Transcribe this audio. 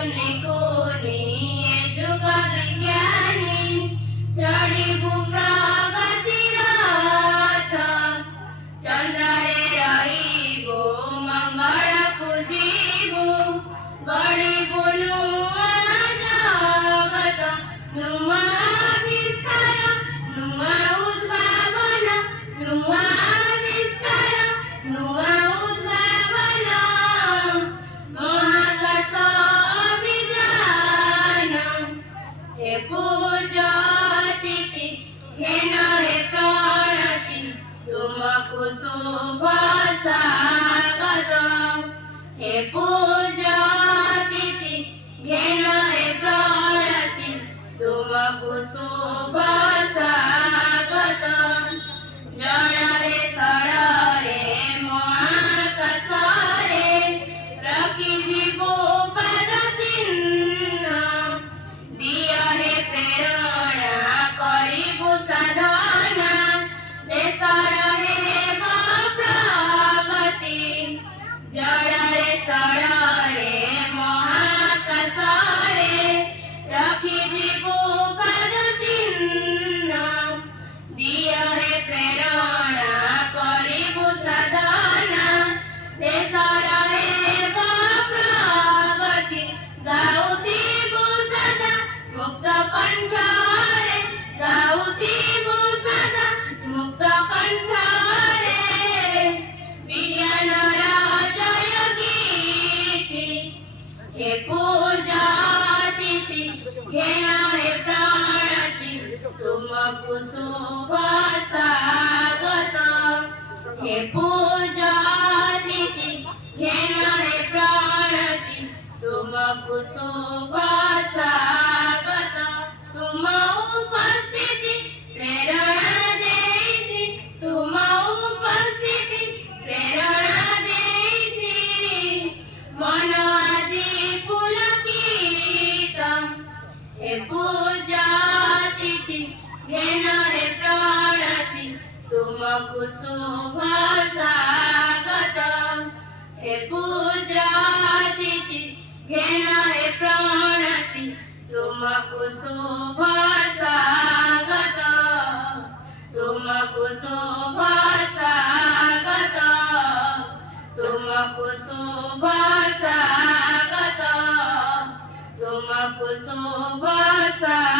कोणी कोणी जुग विज्ञानी चढिबु प्रगति रथ चंद्र रे रहिबो मंगल पूजिबु गढ़िबु नुआ जगत नुआ आविष्कार नुआ उद्भावन नुआ आविष्कार नुआ उद्भावन महाकाश अभियान हे पूजति घेन हे प्रणति तुमको शुभ स्वागत हे पूजति घेन हे प्रणति तुमको शुभ स्वागत जड़ रे स्थल रे महाकाश रे रखी जीवो पद चिन्ह दिया हे प्रेरणा करिबु साधना देशर हेब प्रगति जड़ रे स्थल रे महाकाश रे रखी जीवो पद चिन्ह दिया हे प्रेरणा करिबु साधना देशर हेब प्रगति गाउथिबु सदा मुक्त कंठ रे गाउथिबु सदा मुक्त कंठ रे विज्ञानर जय गीति हे पूजति घेन हे प्रणति तुमको शुभ स्वागत हे पूजति घेन हे प्रणति तुमको शुभ स्वागत तुम उपस्थिति प्रेरणा देछि तुम उपस्थिति प्रेरणा देछि मन आजी पुलकित हे पूजति घेन हे प्रणति तुमको शुभ स्वागत हे पूजति घेन हे प्रणति तुमको शुभ स्वागत तुमको शुभ स्वागत तुमको शुभ स्वागत तुमको शुभ स्वागत।